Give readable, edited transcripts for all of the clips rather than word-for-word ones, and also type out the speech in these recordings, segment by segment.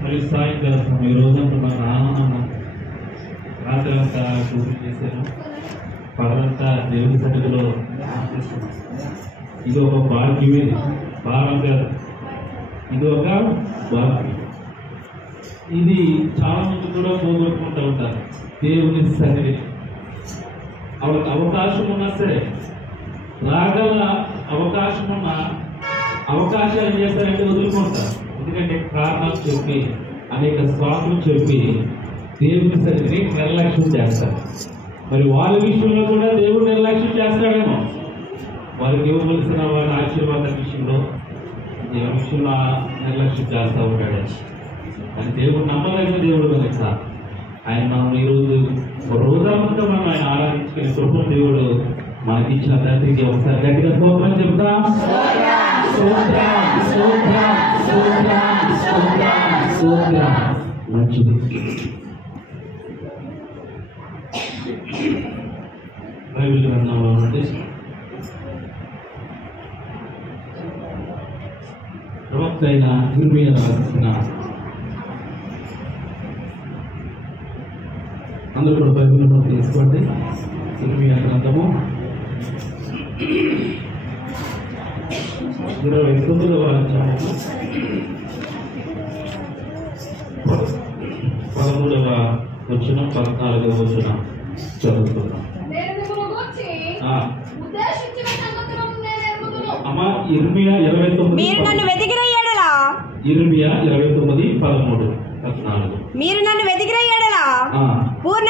మరి సాయంకాలం సమయం రోజంతా మన ఆనందం రాత్రి అంతా పూజ చేశాను, పగలంతా దేవుని సన్నిధిలో చేస్తున్నాం. ఇది ఒక భాగ్యమే, భారం కాదు, ఇది ఒక భాగ్యం. ఇది చాలా మంది కూడా పోగొట్టుకుంటూ ఉంటారు. దేవుని సన్నిధి వాళ్ళకి అవకాశం ఉన్నా సరే, రాగల అవకాశం ఉన్న అవకాశాలు ఏం చేస్తారంటే వదులుకుంటారు. ఎందుకంటే కారణాలు చెప్పి, అనేక స్వార్థం చెప్పి దేవుని సన్నిధిని నిర్లక్ష్యం చేస్తారు. మరి వాళ్ళ విషయంలో కూడా దేవుడు నిర్లక్ష్యం చేస్తాడేమో. వారికి ఇవ్వవలసిన వారి ఆశీర్వాద విషయంలో దేవుని విషయంలో నిర్లక్ష్యం చేస్తూ ఉంటాడు. కానీ దేవుడు నమ్మదగిన దేవుడు కనుక ఆయన మనం ఈరోజు రోజంతా మనం ఆయన ఆరాధించుకునే కృప దేవుడు మనకి ఇచ్చిన తండ్రికి ఒకసారి గట్టిగా స్తోత్రం చెప్తాం. మంచిది. బైబిల్ గ్రంథంలో నుండి ప్రవక్త అయిన ఇర్మియా రాసిన, అందరూ కూడా బైబిల్లో తీసుకోండి. ఇర్మియా గ్రంథము 29వ అధ్యాయము 13వ వచనం 14వ వచనం చదువుతున్నాం. అమ్మా ఇర్మియా 29. మీరు నన్ను వెతికిన యెడల, ఇర్మియా 29, 13, 14. మీరు నన్ను వెతికిన యెడల పూర్ణ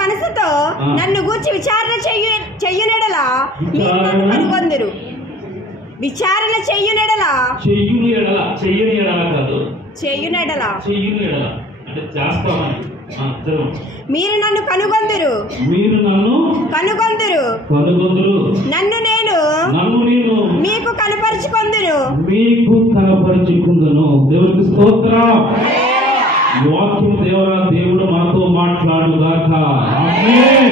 మనసుతో నన్ను గూర్చి విచారణ చెయ్యునెడల మీరు నన్ను కనుగొందురు. విచారణ చెయ్యునెడల అంటే చేస్తామని మీరు నన్ను కనుగొందురు. నన్ను నేను మీకు కనపరుచుకొందును. దేవుడికి స్తోత్రం. ఈ వాక్యం దేవుడు మనతో మాట్లాడుగాక. ఆమేన్.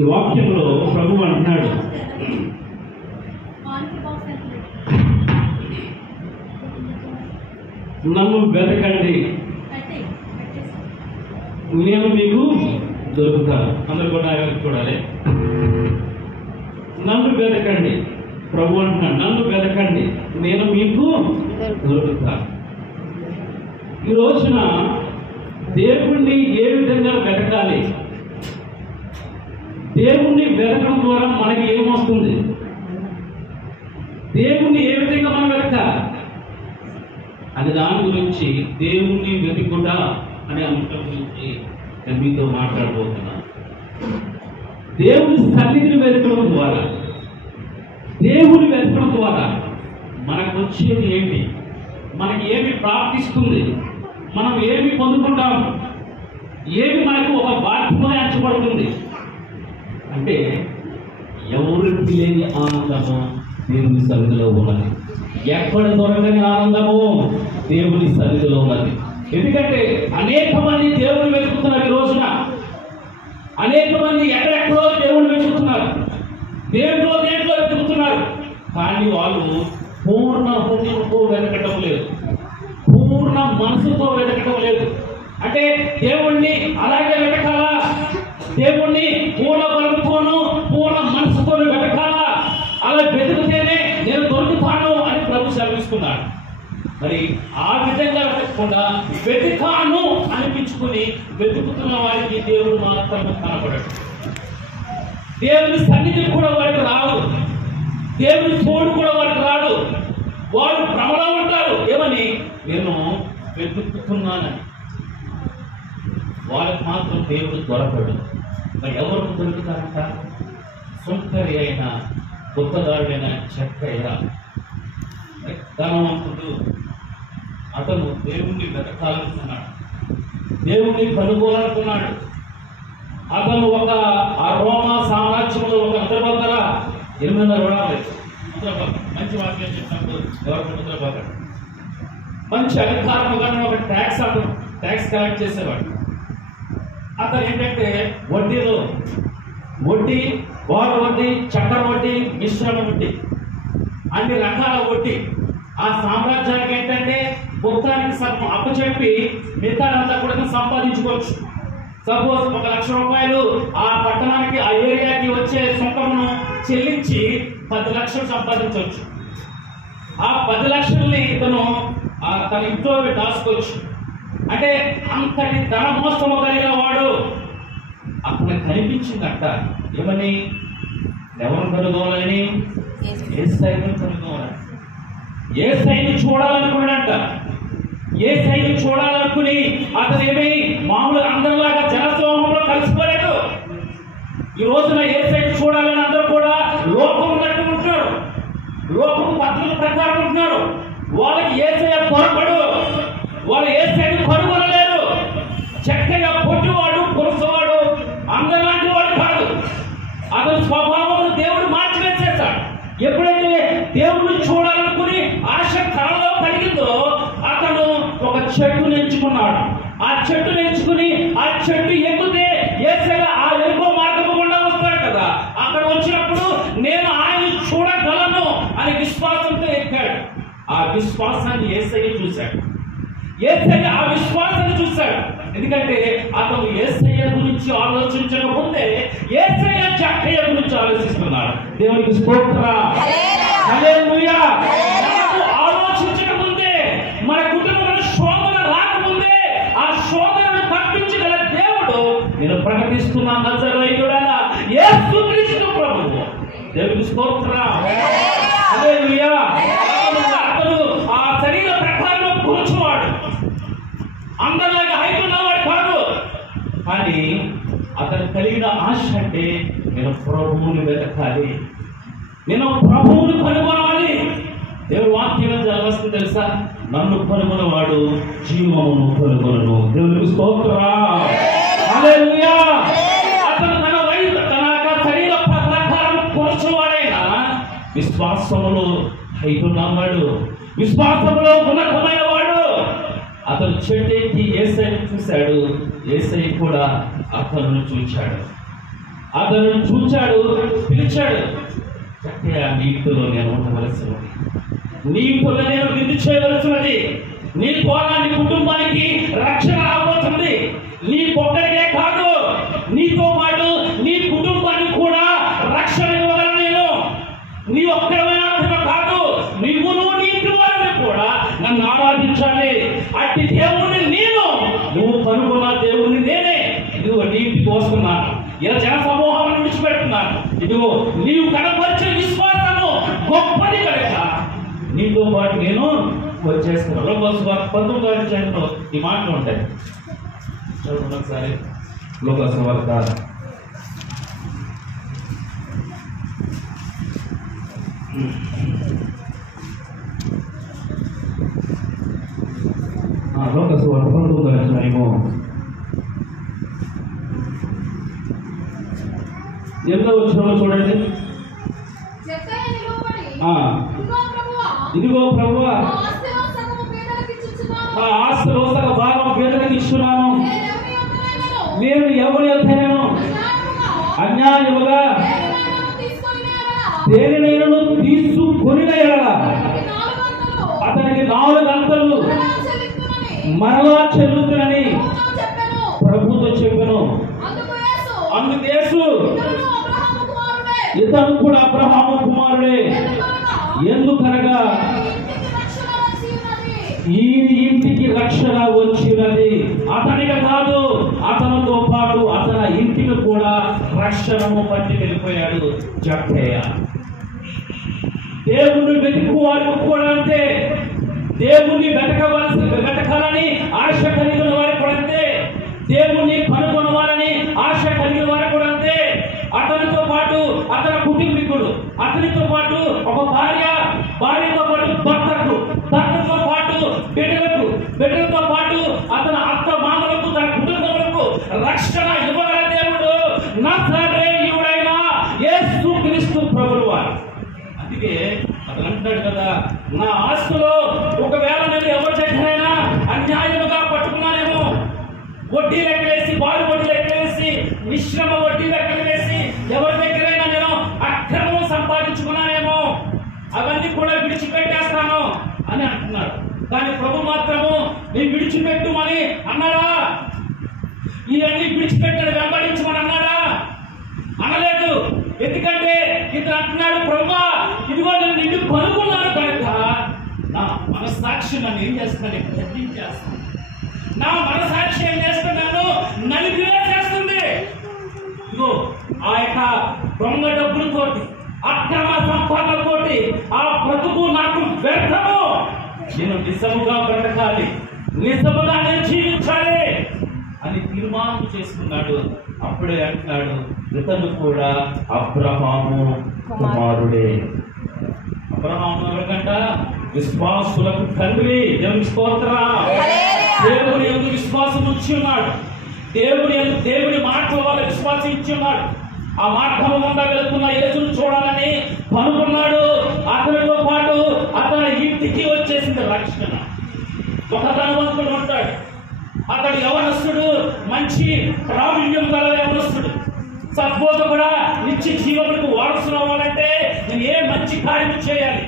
ఈ వాక్యంలో ప్రభు అంటున్నాడు, నన్ను వెతకండి, నేను మీకు దొరుకుతాను. అందరు కూడా చూడాలి. నన్ను వెతకండి, ప్రభు అంటున్నాడు, నన్ను వెతకండి, నేను మీకు దొరుకుతాను. ఈ రోజున దేవుణ్ణి ఏ విధంగా వెతకాలి? దేవుణ్ణి వెతకడం ద్వారా మనకి ఏమొస్తుంది? దేవుణ్ణి ఏ విధంగా మనం వెతకాలి అని దాని గురించి, దేవుణ్ణి వెతుకుట అనే అంశం గురించి నేను మీతో మాట్లాడబోతున్నాను. దేవుని సన్నిధిని వెతకడం ద్వారా, దేవుని వెతకడం ద్వారా మనకు వచ్చేది ఏంటి? మనకి ఏమి ప్రాప్తిస్తుంది? మనం ఏమి పొందుకుంటాము? ఏమి మనకు ఒక బాధ్యత ఎంచబడుతుంది అంటే, ఎవరికి లేని ఆనందము దేవుని సన్నిధిలో ఉన్నది. ఎక్కడ దొరకని ఆనందము దేవుని సన్నిధిలో ఉన్నది. ఎందుకంటే అనేక మంది దేవుని వెతుకుతున్నారు. ఈ రోజున అనేక మంది ఎక్కడెక్కడో దేవుని వెతుకుతున్నారు, దేంట్లో వెతుకుతున్నారు. కానీ వాళ్ళు పూర్ణ హృదయంతో వెతకటం లేదు, పూర్ణ మనసుతో వెతకటం లేదు. అంటే దేవుణ్ణి అలాగే వెతకాలా? దేవుణ్ణి పూర్ణ బలంతోనూ పూర్ణ మనసుతోనూ వెతకాలా? అలా వెతుకుతేనే నేను దొరుకుతాను అని ప్రభు సెలవిస్తున్నాడు. మరి ఆ విధంగా వెతకకుండా వెతికాను అనిపించుకుని వెతుకుతున్న వారికి దేవుడు మాత్రమే కనపడడు. దేవుని సన్నిధి కూడా వారికి రాదు, దేవుని తోడు కూడా వారికి రాడు. వారు భ్రమలో ఉంటారు. ఏమని? నేను వెతుకుతున్నానని. వారికి మాత్రం దేవుడు దొరకడు. మరి ఎవరికి దొరుకుతారంట? సుందరి అయిన, కొత్తదారుడైన చెక్కయ్య ధనవంతుడు, అతను దేవుణ్ణి వెతకాలనుకున్నాడు, దేవుణ్ణి కనుగోలనుకున్నాడు. అతను ఒక రోమా సామ్రాజ్యంలో ఒక ముద్రపక్కల 800 రూపాయలు మంచి వాక్యం చెప్పినప్పుడు ఎవరికి ముద్రపక్కడు మంచి అధికారముగా ఒక ట్యాక్స్ కలెక్ట్ చేసేవాడు. అతను ఏంటంటే వడ్డీ, బాల వడ్డీ, చక్కెర వడ్డీ, మిశ్రమ వడ్డీ, అన్ని రకాల వడ్డీ ఆ సామ్రాజ్యానికి ఏంటంటే భక్తానికి సగం అప్పచెప్పి మిగతాదంతా కూడా సంపాదించుకోవచ్చు. సపోజ్ 1,00,000 రూపాయలు ఆ పట్టణానికి ఆ ఏరియాకి వచ్చే సుంకమును చెల్లించి 10 లక్షలు సంపాదించవచ్చు. ఆ 10 లక్షల్ని ఇతను తన ఇంట్లో దాచుకోవచ్చు. అంటే అంతటి ధన మోసము కలిగిన వాడు అతనికి కనిపించిందట. ఏమని? ఎవరు కనుగోవాలని? యేసయ్యను కనుగోవాలి. యేసయ్యను చూడాలనుకున్నాడంట. యేసయ్యను చూడాలనుకుని అతను ఏమి మామూలు అందరిలాగా జనసమూహంలో కలిసిపోలేదు. ఈ రోజున యేసయ్యను చూడాలని అందరూ కూడా లోకం ఉన్నట్టు ఉంటున్నారు, లోకం పద్ధతుల ప్రకారం ఉంటున్నారు. వాళ్ళకి యేసయ్య పొరపడు, వాళ్ళు యేసయ్యను కనుగొనలేరు. చక్కగా పొట్టివాడు పొరుసవాడు అందరిలాంటి వాడు కాదు. అతని స్వభావం దేవుడు మార్చివేసేస్తాడు. ఎప్పుడైతే దేవుడు చూడాలనుకుని ఆశ కళలో కలిగిందో అతను ఒక చెట్టును ఎంచుకున్నాడు. ఆ చెట్టును ఎంచుకుని ఆ చెట్టు ఎక్కితే యేసయ్య ఆ ఎరుకో మార్గము గుండా వస్తాడు కదా, అక్కడ వచ్చినప్పుడు నేను ఆయన చూడగలను అని విశ్వాసంతో ఎక్కాడు. ఆ విశ్వాసాన్ని యేసయ్య చూశాడు. యేసయ్య ఆ విశ్వాసాన్ని చూశాడు. ఎందుకంటే అతను యేసయ్య గురించి ఆలోచించకముందే యేసయ్య జక్కయ్య గురించి ఆలోచిస్తున్నాడు. దేవునికి స్తోత్రం, హల్లెలూయా. ఆలోచించక ముందే, మన కుటుంబంలో శోధన రాకముందే ఆ శోధనను తప్పించగల దేవుడు నేను ప్రకటిస్తున్నా నజరేయుడైన యేసుక్రీస్తు ప్రభువు. దేవునికి స్తోత్రం, హల్లెలూయా. అతను ఆ శరీర ప్రకారం కూర్చున్నాడు, అందరిలాగా హైతున్నవాడు కాదు. కానీ అతను కలిగిన ఆశ అంటే నేను ప్రభువుని వెతకాలి, నేను ప్రభువుని కనుగొనాలి. దేవుడు వాక్యం జరగవస్తుంది తెలుసా? నన్ను కనుగొనవాడు జీవమును కనుగొనను. దేవునికి స్తోత్రం, హల్లెలూయా. అతను తన శరీర ప్రకారం కూర్చువాడైనా విశ్వాసములో హైతున్నవాడు, విశ్వాసములో ఉన్నతమైన వాడు. అతను చెట్టెక్కి యేసయ్యను చూశాడు. యేసయ్య కూడా అతను చూచాడు. పిలిచాడు. చక్కగా నీటిలో నేను ఉండవలసినది, నీటిలో నేను విందు చేయవలసినది. నీ ద్వారా నీ కుటుంబానికి రక్షణ రాబోతుంది. నీ ఒక్కడికే కాదు, నీతో పాటు నీ కుటుంబానికి కూడా రక్షణ ఇవ్వగలను నేను. నీ ఒక్కడైనా కాదు, నువ్వును నీ ఇంటి వారిని కూడా నన్ను ఆరాధించాలి. అట్టి దేవుని నేను, నువ్వు కనుగొన్న దేవుని నేనే. ఇదిగో నీ ఇంటికి వస్తున్నాను, ఇలా జన సమూహాన్ని విడిచిపెడుతున్నాను. ఇదిగో నీవు కనపరిచే విశ్వాసము గొప్పది కనుక నీతో పాటు నేను వచ్చేస్తున్నాను. 19 ఈ మాటలు ఉంటాయి. చదువు ఒకసారి లోకాసు వార్త 8వ వచనంలో చూడండి. ఇదిగో ప్రభువా, ఆ ఆస్తిలో సగ భాగం పేదలకు ఇస్తున్నాను. నేను ఎవరి యొద్దైనను అన్యాయముగా దేనినైనను తీసుకొనిన యెడల అతనికి 4 గంటలు మరలా చెల్లుతునని ప్రభుతో చెప్పెను. అందుకు యేసు, ఇతను కూడా అబ్రహాము కుమారుడే, ఎందుకనగా ఈ ఇంటికి రక్షణ వచ్చినది. అతనికి కాదు, అతనితో పాటు అతని ఇంటికి కూడా రక్షణము పట్టి వెళ్ళిపోయాడు జక్కయ్య. దేవుణ్ణి వెతుకు వారికి కూడా అంతే, దేవుణ్ణి వెతకాలని ఆశ కలిగిన వారికి కూడా అంతే, దేవుణ్ణి కనుగొనవాలని ఆశ కలిగిన వారికి కూడా అంతే. అతనితో పాటు అతని కుటుంబీకుడు, అతనితో పాటు ఒక భార్యతో పాటు భర్తతో పాటు బిడ్డలతో పాటు అతని అత్త మామలకు, తన కుటుంబములకు రక్షణ ఇవ్వగల దేవుడు నజరేయుడైన యేసుక్రీస్తు ప్రభువారు. అందుకే అతను అంటాడు కదా, నా ఆస్తులో ఒకవేళ నేను ఎవరి దగ్గరైనా అన్యాయముగా పట్టుకున్నానేమో, వడ్డీ లెక్కలేసి, బారు వడ్డీ లెక్కలేసి, మిశ్రమ వడ్డీ లెక్కలేసి ఎవరి దగ్గరైనా నేను అక్రమం సంపాదించుకున్నానేమో, అవన్నీ కూడా విడిచిపెట్టేస్తాను. అని అంటున్నాడు. కానీ ప్రభు మాత్రము నీ విడిచిపెట్టుమని అన్నారా? ఇవన్నీ విడిచిపెట్టని వెంబడించమని అన్నారా? అనలేదు. ఎందుకంటే ఇతను అంటున్నాడు, ప్రభువా ఇదిగో నేను నిన్ను కనుగొన్నాను కనుక నా మనస్సాక్షి నన్ను ఏం చేస్తున్నాను, ఖండించేస్తాను. నా మనసాక్షి ఏం చేస్తున్నాను, నలిపివేసేస్తుంది. ఇదిగో ఆ యొక్క దొంగ డబ్బులతోటి, అక్రమ సంపాదనతోటి ఆ బ్రతుకు నాకు వ్యర్థము. నేను నిజముగా బ్రతకాలి, నిజముగా నేను జీవించాలి అని తీర్మానం చేసుకున్నాడు. అప్పుడే అంటున్నాడు, ఇతను కూడా అబ్రహాము కుమారుడే. అబ్రహాము ఎవరికంట? విశ్వాసులకు తండ్రి. దేవుని స్తోత్రం. దేవుని యందు విశ్వాసం ఉంచి ఉన్నాడు. దేవుని మాటల వల్ల విశ్వాసం ఇచ్చి ఉన్నాడు. ఆ మార్గం గుండా వెళుతున్న యేసును చూడాలని అనుకున్నాడు. అతనితో పాటు అతని ఇంటికి వచ్చేసింది రక్షణ. ఒక ధనవంతుడు ఉంటాడు, అతడు యవనస్తుడు, మంచి ప్రావీణ్యం గల యవనస్తుడు. సద్బోధ కూడా నిత్య జీవములకు వారసులు అవ్వాలంటే నేను ఏ మంచి కార్యం చేయాలి,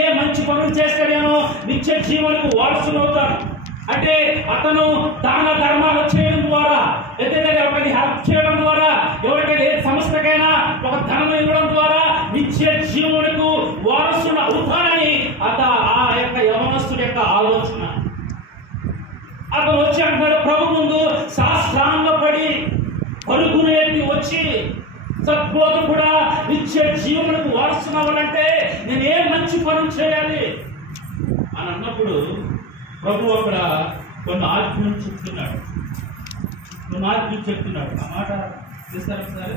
ఏ మంచి పనులు చేస్తే నేను నిత్య జీవనకు వారసులు అవుతాను అంటే అతను దాన ధర్మాలు చేయడం ద్వారా, లేదంటే ఎవరికైనా హెల్ప్ చేయడం ద్వారా, ఎవరికైనా ఏ సంస్థకైనా ఒక ధనం ఇవ్వడం ద్వారా నిత్య జీవనకు వారసులు అవుతానని ఆ యొక్క యవనస్తుడి యొక్క ఆలోచన. అతను వచ్చి అంటాడు, ప్రభు ముందు సాష్టాంగపడి పలుకుని ఎత్తి వచ్చి, సద్బోధ కూడా నిత్య జీవనకు వారసులు అవ్వాలంటే నేను ఏ మంచి పనులు చేయాలి అని అన్నప్పుడు ప్రభు అక్కడ కొన్ని ఆజ్ఞలు చెప్తున్నాడు. ఆ మాట చేస్తారు ఒకసారి.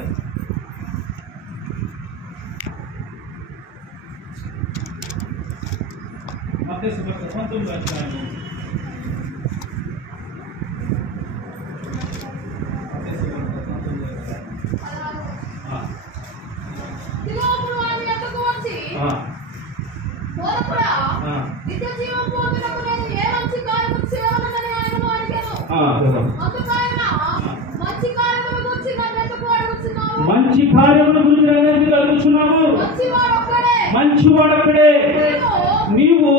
మత్తయి సువార్త 19వ అధ్యాయం. మంచి కార్యముల గురించి అడుగుతున్నావు. మంచివాడొక్కడే. నీవు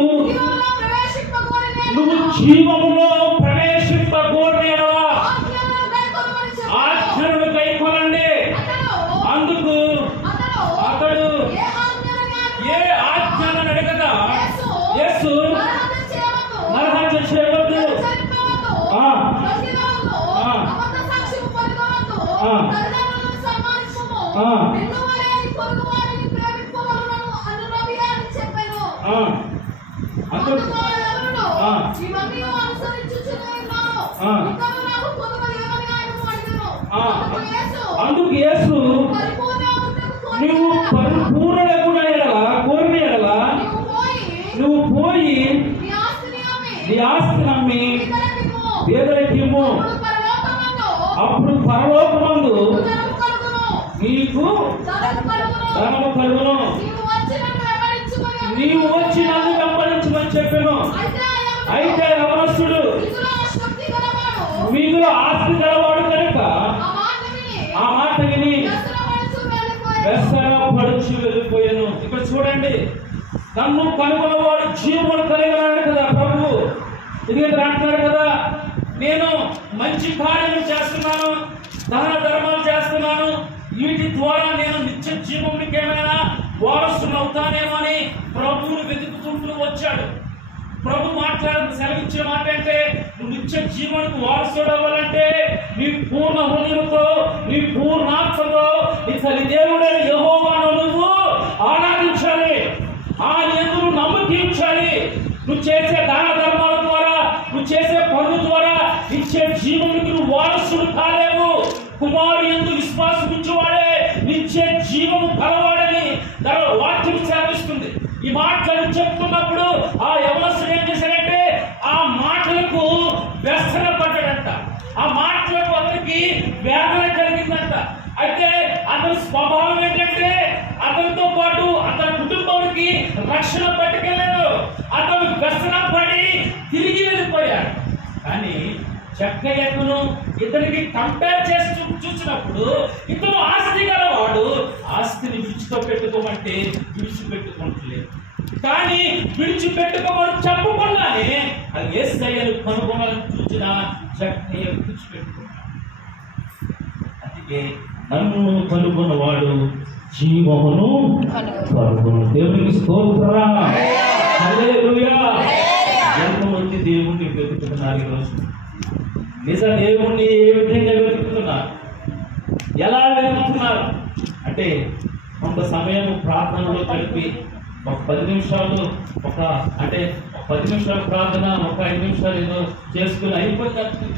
జీవములో ప్రవేశింపగోరేవా? ఆజ్ఞలను గైకొనండి. అందుకు అతడు ఏ ఆజ్ఞలను అడగదా యేసు నరహత్య చేయవద్దు, అందుకు యేసు నువ్వు పరిపూర్ణుడగున ఎడల కోరిన ఎడల నువ్వు పోయి నీ ఆస్తిని అమ్మి పేదలకి ఇమ్ము, అప్పుడు పరలోకమందు నీకు ధనము కలుగును. నీవు వచ్చి నన్ను వెంబడించమని చెప్పాను. అయితే యవనస్తుడు మీలో ఆస్తి గలవాడు కనుక ఆ మాట విని వ్యసనపడుచు వెళ్ళిపోయాను. ఇక్కడ చూడండి, నన్ను కనుగొన్నవాడు జీవమును కలిగినాడు కదా ప్రభు. ఇది అంటున్నాడు కదా, నేను మంచి కార్యాలు చేస్తున్నాను, దాన ధర్మాలు చేస్తున్నాను, వీటి ద్వారా నేను నిత్య జీవమునికి ఏమైనా వారసును అవుతానేమో అని ప్రభువును వెతుకుతుంటూ వచ్చాడు. ప్రభు సెలవిచ్చే మాట అంటే, నువ్వు నిత్య జీవనకు వారసుడు అవ్వాలంటే నీ పూర్ణ హృదయంతో, నీ పూర్ణాత్మతో నీ తల్లి దేవుడైన యెహోవాను నువ్వు ఆరాధించాలి. ఆయన యందు నమ్మకించాలి. నువ్వు చేసే దాన ధర్మాల ద్వారా, నువ్వు చేసే పనుల ద్వారా నిత్య జీవనకు నువ్వు వారసుడు కాలేవు. కుమారుడు యందు విశ్వాసం ఉంచేవాడే నిత్య జీవము కలవాడని వాక్యం సెలవిస్తుంది. ఈ మాటలను చెప్తున్నప్పుడు ఆ యవనస్తుడు ఏం చేశాడంటే ఆ మాటలకు వ్యసన పడ్డాడంట. ఆ మాటలకు అతనికి వేదన కలిగిందంట. అయితే అతని స్వభావం ఏంటంటే అతనితో పాటు అతని కుటుంబానికి రక్షణ పట్టుకెళ్ళాడు. అతను వ్యసన పడి తిరిగి వెళ్ళిపోయాడు. కానీ చక్కయ్యను ఇతనికి కంపేర్ చేసి చూసినప్పుడు ఇతను ఆస్తి గలవాడు. ఆస్తిని విడిచిపెట్టుకోమంటే విడిచిపెట్టుకోవట్లేదు. కానీ విడిచిపెట్టుకోమని చెప్పకుండానే అది యేసయ్యను కనుగొనాలని చూసిన జక్కయ్య విడిచిపెట్టుకున్నాడు. అందుకే నన్ను కనుగొన్నవాడు జీవమును కనుగొను. దేవునికి స్తోత్రం. హల్లెలూయా. ఎంతమంది దేవుణ్ణి వెతుకుతున్నారు ఈరోజు? నిజ దేవుణ్ణి ఏ విధంగా వెతుకుతున్నారు? ఎలా వెతుకుతున్నారు అంటే కొంత సమయం ప్రార్థనలో కలిపి ఒక 10 నిమిషాలు ఒక 10 నిమిషాలు ప్రార్థన, ఒక 5 నిమిషాలు ఏదో చేసుకుని అయిపోతుంది.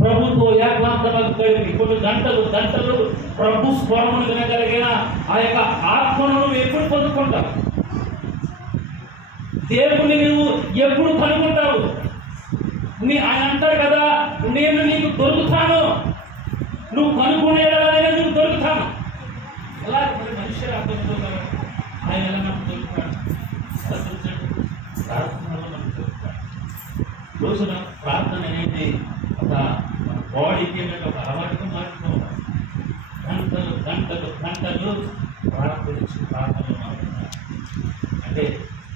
ప్రభుతో ఏకాంతలకు కలిపి కొన్ని గంటలు ప్రభు స్వరమును వినగలిగిన ఆ యొక్క ఆత్మను ఎప్పుడు పొందుకుంటావు? దేవుణ్ణి నువ్వు ఎప్పుడు కనుగొంటావు? ఆయన అంటారు కదా, నేను నీకు దొరుకుతాను, నువ్వు కనుగొనేలా నేను నీకు దొరుకుతాను. ఎలా మరి మనుషులు అర్థం కదా, ఆయన ఎలా మనకు దొరుకుతాడు? ప్రార్థనలో మనకు దొరుకుతాడు. రోజున ప్రార్థన అనేది ఒక బాడీకి ఒక అలవాటుగా మార్చుకోవాలి. గంటలు ప్రార్థనలో మారుతున్నారు. అంటే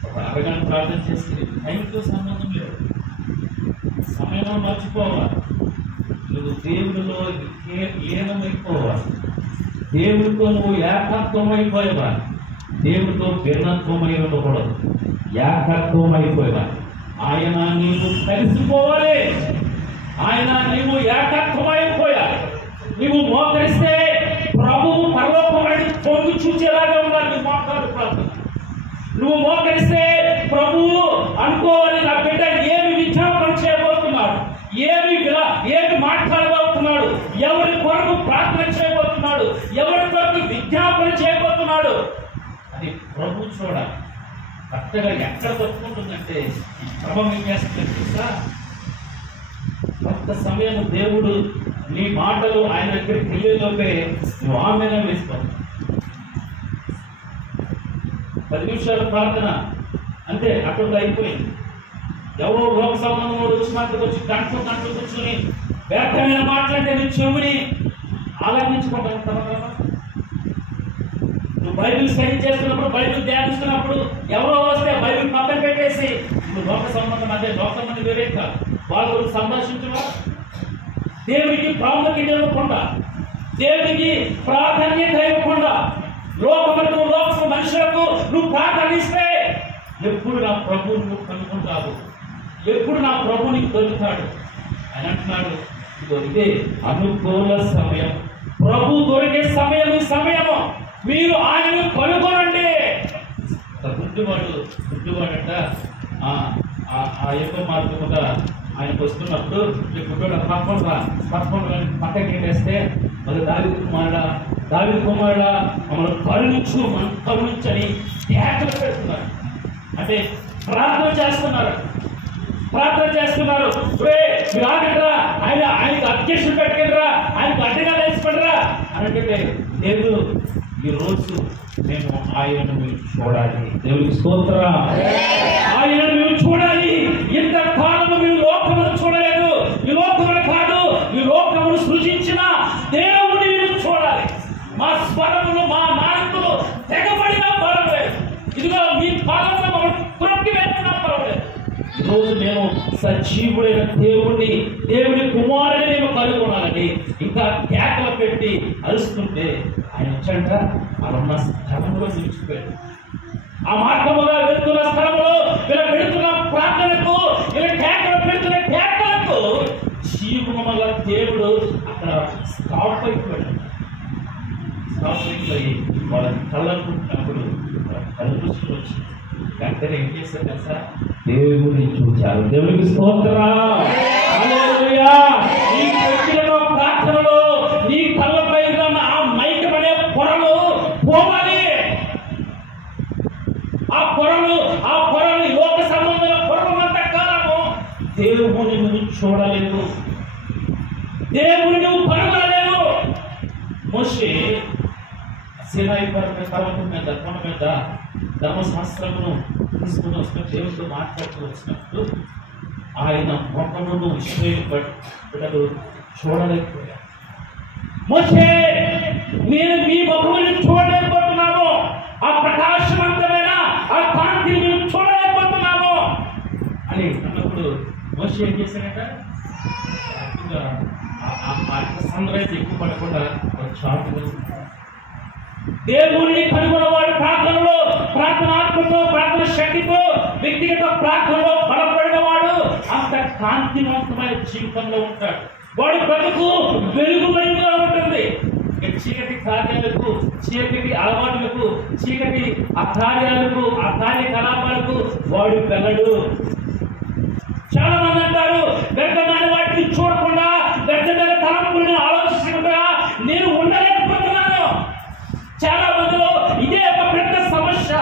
ఒక అరగంట ప్రార్థన చేస్తే టైంతో సంబంధం లేదు. సమయంలో మర్చిపోవాలి. నువ్వు దేవుడిలో లీనమైపోవాలి. దేవుడితో నువ్వు ఏకత్వం అయిపోయేవాడు. దేవుడితో భిన్నత్వమై ఉండకూడదు, ఏకత్వం అయిపోయేవాడు. ఆయన నీవు కలిసిపోవాలి. ఆయన నీవు ఏకత్వమైపోయాలి. నువ్వు మోకరిస్తే ప్రభువు పరలోకమని పొంగి చూచేలాగా ఉండాలి. నువ్వు మోకాలు ప్రార్థన. నువ్వు మోకరిస్తే ప్రభువు అనుకోవాలి, నా బిడ్డ ఏమి విజ్ఞాపన చేయబోతున్నాడు, ఏమి మాట్లాడబోతున్నాడు, ఎవరి కొరకు ప్రార్థన చేయబోతున్నాడు, ఎవరి కొరకు విజ్ఞాపన చేయబోతున్నాడు అని ప్రభు చూడాలి. కరెక్ట్గా ఎక్కడ తప్పుకుంటుందంటే ఈ క్రమం ఏం చేస్తుంది తెలుసా? కొంత సమయం దేవుడు నీ మాటలు ఆయన దగ్గరికి వెళ్ళేలోపే నువ్వు ఆమెను వేస్తావు. 10 నిమిషాల ప్రార్థన అంతే, అక్కడ అయిపోయింది. ఎవరో లోక సంబంధం వచ్చినట్టుకు వచ్చి గంటలు కూర్చొని వ్యర్థమైన మాట్లాడితే నీ చెవుని ఆలోచించుకుంటాను. నువ్వు బైబిల్ స్టడీ చేస్తున్నప్పుడు, బైబిల్ ధ్యానిస్తున్నప్పుడు ఎవరో వస్తే బైబిల్ పక్కన పెట్టేసి నువ్వు లోక సంబంధం అంటే లోకం మంది వేరే కాదు, వాళ్ళు సంభాషించడం. దేవుడికి ప్రాముఖ్యత ఇవ్వకుండా, దేవుడికి ప్రాధాన్యత ఇవ్వకుండా లోకములకు మనుషులకు నువ్వు ప్రార్థనిస్తే ఎప్పుడు నా ప్రభువు నువ్వు కనుక్కుంటావు, ఎప్పుడు నా ప్రభు నీకు దొరుకుతాడు అని అంటున్నాడు. ఇదే అనుకూల సమయం, ప్రభు దొరికే సమయము. మీరు ఆయనను కనుగొనండి. గుడ్డివాడంట ఆ యొక్క మార్గముగా ఆయనకు వస్తున్నప్పుడు ఈ గుడ్డోడు తప్పకుండా పక్కకి వేస్తే మరి దావీదు కుమారుడా మమ్మల్ని కరుణించని కేకలు పెడుతున్నారు. అంటే ప్రార్థన చేస్తున్నారు. మీరు ఆగండిరా, ఆయనకు అబ్జెక్షన్ పెట్టుకెళ్ళరా, ఆయనకు అడ్డగా వేసిపడరా అని అంటే దేవుడు ఈ రోజు మేము ఆయనను మీరు చూడాలి. దేవుడికి స్తోత్రం. ఆయనను మీరు చూడాలి. ఇంత కాలము మీరు లోకమును చూడలేదు. ఈ లోకమును కాదు, ఈ లోకమును సృజించిన దేవుడిని మీరు చూడాలి. మా స్వరములు, మా నాయకులు తెగబడినా పర్వాలేదు, ఇదిగో మీ పాలన మమ్మల్ని త్రొక్కి వేసినా పర్వాలేదు. ఈరోజు మేము సజీవుడైన దేవుడి కుమారుని మేము కనుగొనాలని ఇంకా కేకలు పెట్టి అరుస్తుంటే ఆయన వచ్చాక వాళ్ళన్న స్థలంలో నిలిచిపోయాడు. ఆ మార్గముగా వెళ్తున్న స్థలంలో వీళ్ళ పెడుతున్న ప్రార్థనకు, వీళ్ళ కేకలు పెడుతున్న కేకలకు జీవముగా దేవుడు అక్కడ స్టాప్ అయిపోయాడు. వాళ్ళ కళ్ళనుకుంటున్నప్పుడు వాళ్ళ కళ్ళు వచ్చి వెంటనే ఏం చేశారు తెలుసా? దేవుడిని చూచారు. దేవుడికి స్తోత్రం. హల్లెలూయా. నీ వ్యక్తిగత ప్రార్థనలో నీ కళ్ళపై ఉన్న ఆ మైకం అనే పొరలు పోవాలి. ఆ పొరలు లోక సంబంధం పొరలంత కాలము దేవుని నువ్వు చూడలేదు, దేవుని నువ్వు కనుగొనలేదు. మోషే సినాయి పర్వతం మీద, కొండ మీద ధర్మశాస్త్రమును తీసుకుని వస్తున్న దేవుడితో మాట్లాడుతూ వచ్చినప్పుడు ఆయన ముఖమును ఇశ్రాయేలు బిడ్డలు చూడలేకపోయారు. మోషే, నేను మీ ముఖమును చూడలేకపోతున్నాను. ఆ ప్రకాశవంతమైన ఆ మోషే ఏం చేశాడట? సన్ రైజ్ ఎక్కువ పడకుండా చాటుగా దేవుణ్ణి కనుగొన్నవాడు ప్రార్థనలో, ప్రార్థనాత్మతో, ప్రార్థన శక్తితో, వ్యక్తిగత ప్రార్థనలో బలపడిన వాడు అంత కాంతివంతమైన జీవితంలో ఉంటాడు. వాడి బ్రతుకు వెలుగుమయంగా ఉంటుంది. చీకటి కార్యాలకు, చీకటి అలవాట్లకు, చీకటి అకార్యాలకు, అకార్యకలాపాలకు వాడు వెళ్ళడు. చాలా మంది అంటారు, వ్యర్థమైన వాటిని చూడకుండా, వ్యర్థమైన తలంపులను ఆలోచించకుండా నేను ఉండలేకపోతున్నాను. చాలా మందిలో ఇదే ఒక పెద్ద సమస్య.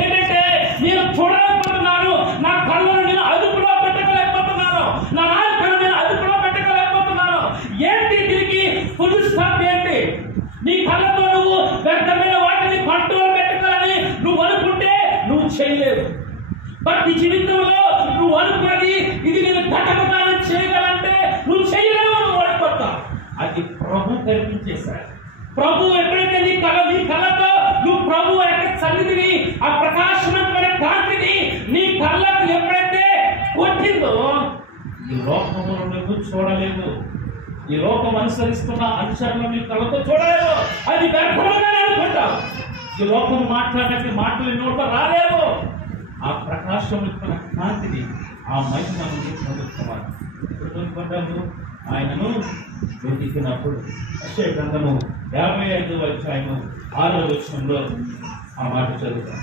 ఏంటంటే నేను చూడలేకపోతున్నాను, నా కళ్ళను నేను అదుపులో పెట్టలేకపోతున్నాను, నా నాలుకను నేను అదుపులో పెట్టలేకపోతున్నాను. ఏంటి దీనికి ఫుల్ స్టాప్? ఏంటి? నీ కళ్ళతో నువ్వు వ్యర్థమైన వాటిని కంట్రోల్ పెట్టుకోవాలని నువ్వు అనుకుంటే నువ్వు చేయలేవు. బట్ ఈ జీవితంలో నువ్వు అనుకున్నది ఇది నేను ఘటకాలను చేయగలంటే నువ్వు చేయలేవు, నువ్వు ఓడిపోతావు. అది ప్రభు కల్పించేశాడు. ప్రభు ఎప్పుడైతే నీ కళ్ళతో నువ్వు ప్రభు యొక్క సన్నిధిని, ఆ ప్రకాశవంతమైన కాంతిని నీ కళ్ళకు ఎప్పుడైతే కొట్టిందో ఈ లోకంలో నువ్వు చూడలేవు. ఈ లోకం అనుసరిస్తున్న అనుసరణ నీ కళ్ళతో చూడలేవు. అది వ్యర్థంగానే అనుకుంటావు. ఈ లోకం మాట్లాడే మాటలు నోట రాలేవు. ఆ ప్రకాశవంతమైన కాంతిని, ఆ మహిమను పొందుతున్నారు. ఇప్పుడు ఆయనను వెతికినప్పుడు యెషయా గ్రంథము 55వ అధ్యాయము 6వ వచనంలో ఆ మాట చదువుతాం.